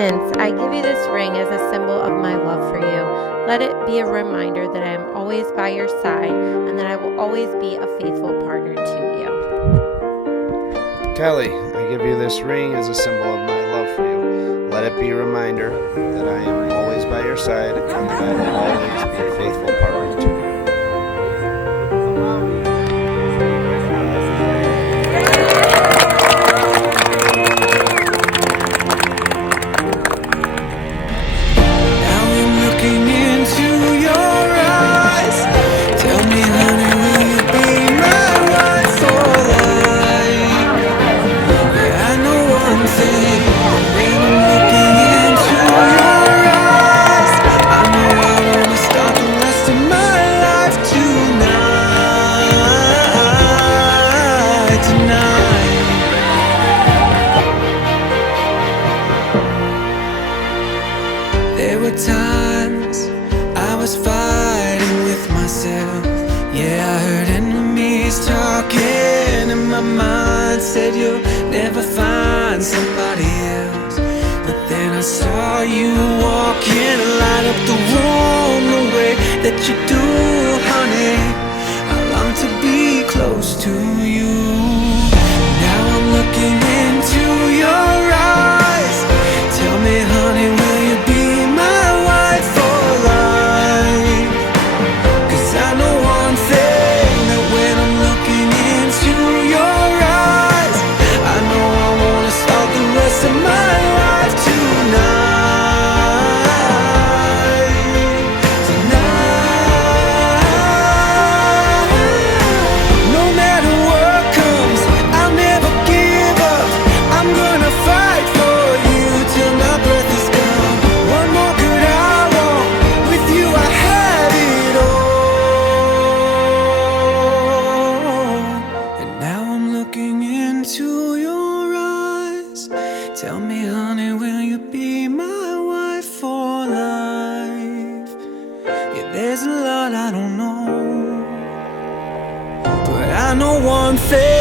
Abundance, I give you this ring as a symbol of my love for you. Let it be a reminder that I am always by your side and that I will always be a faithful partner to you. Kelly, I give you this ring as a symbol of my love for you. Let it be a reminder that I am always by your side and that I will always be a faithful partner to you. There were times I was fighting with myself. Yeah, I heard enemies talking and my mind said you'll never find somebody else. But then I saw you walking, light up the room the way that you do, honey. I long to be close to you. Now I'm looking into your eyes. Tell me, honey, will you be my wife for life? 'Cause I know one thing, that when I'm looking into your eyes, I know I wanna start the rest of my life tonight. No matter what comes, I'll never give up. I'm gonna fight for you till my breath is gone. What more could I want? With you I had it all. And now I'm looking into your eyes. Tell me, honey, will you be my wife for life? Yeah, there's a lot I don't know, but I know one thing.